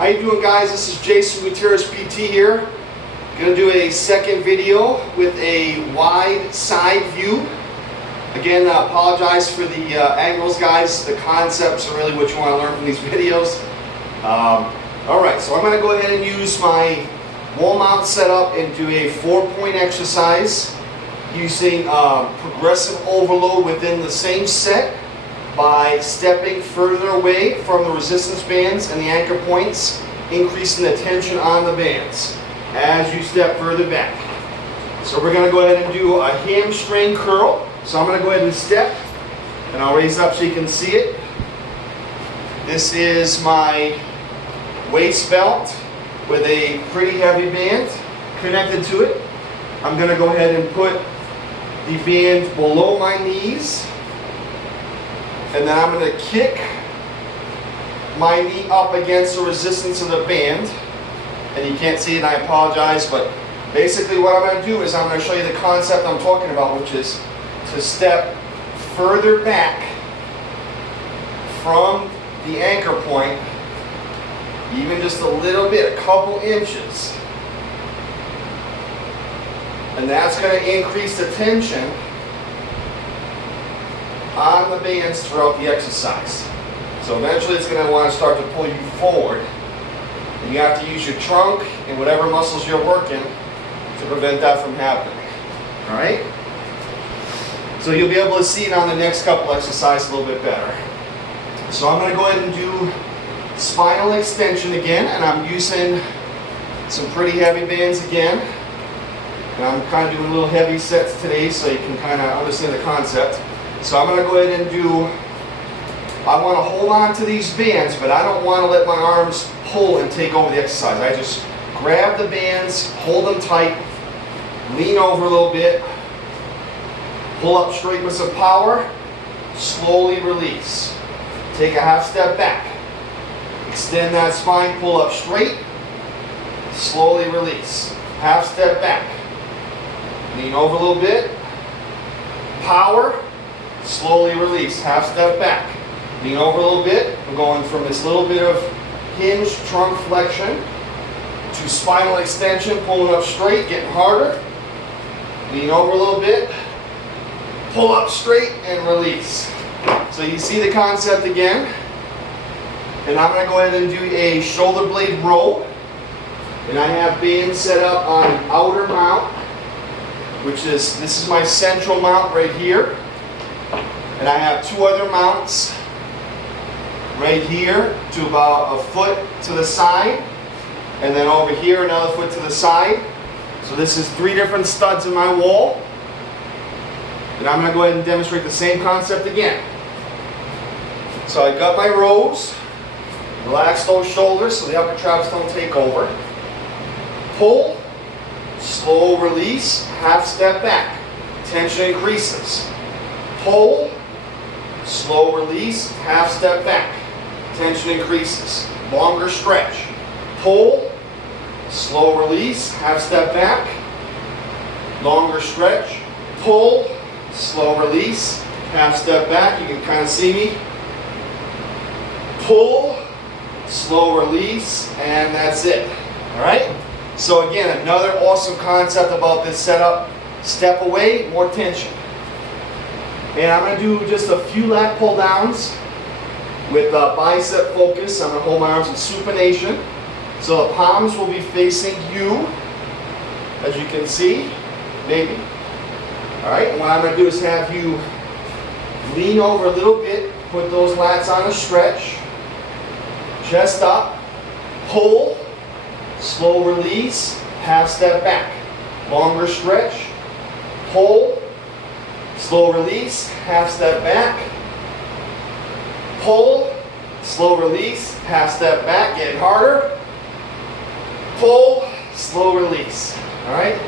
How you doing, guys? This is Jason Gutierrez PT here. Gonna do a second video with a wide side view. Again, apologize for the angles, guys. The concepts are really what you want to learn from these videos. Alright, so I'm going to go ahead and use my wall mount setup and do a 4-point exercise using progressive overload within the same set by stepping further away from the resistance bands and the anchor points, increasing the tension on the bands as you step further back. So we're going to go ahead and do a hamstring curl. So I'm going to go ahead and step, and I'll raise up so you can see it. This is my waist belt with a pretty heavy band connected to it. I'm going to go ahead and put the band below my knees, and then I'm going to kick my knee up against the resistance of the band. And you can't see it, and I apologize, but basically what I'm going to do is I'm going to show you the concept I'm talking about, which is to step further back from the anchor point, even just a little bit, a couple inches. And that's going to increase the tension on the bands throughout the exercise. So eventually it's going to want to start to pull you forward. And you have to use your trunk and whatever muscles you're working to prevent that from happening. Alright? So you'll be able to see it on the next couple exercises a little bit better. So I'm going to go ahead and do spinal extension again, and I'm using some pretty heavy bands again. And I'm kind of doing little heavy sets today so you can kind of understand the concept. So I'm going to go ahead and do, I want to hold on to these bands, but I don't want to let my arms pull and take over the exercise. I just grab the bands, hold them tight, lean over a little bit, pull up straight with some power, slowly release. Take a half step back. Extend that spine, pull up straight, slowly release. Half step back. Lean over a little bit, power, slowly release. Half step back. Lean over a little bit. We're going from this little bit of hinge trunk flexion to spinal extension, pulling up straight, getting harder. Lean over a little bit. Pull up straight and release. So you see the concept again. And I'm going to go ahead and do a shoulder blade row. And I have bands set up on an outer mount, which is, this is my central mount right here. And I have two other mounts right here to about a foot to the side. And then over here another foot to the side. So this is 3 different studs in my wall. And I'm going to go ahead and demonstrate the same concept again. So I got my rows, relax those shoulders so the upper traps don't take over. Pull, slow release, half step back, tension increases. Pull, slow release, half step back, tension increases. Longer stretch. Pull, slow release, half step back, longer stretch. Pull, slow release, half step back, you can kind of see me. Pull, slow release, and that's it. Alright? So again, another awesome concept about this setup. Step away, more tension. And I'm going to do just a few lat pull downs with bicep focus. I'm going to hold my arms in supination. So the palms will be facing you, as you can see, maybe. Alright, and what I'm going to do is have you lean over a little bit, put those lats on a stretch, chest up, pull, slow release, half step back, longer stretch, pull, slow release, half step back, pull, slow release, half step back, getting harder, pull, slow release. Alright?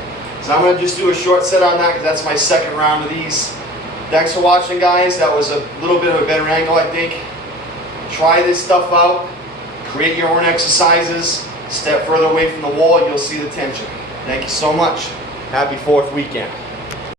So I'm going to just do a short set on that because that's my second round of these. Thanks for watching, guys. That was a little bit of a better angle, I think. Try this stuff out. Create your own exercises. Step further away from the wall, you'll see the tension. Thank you so much. Happy 4th weekend.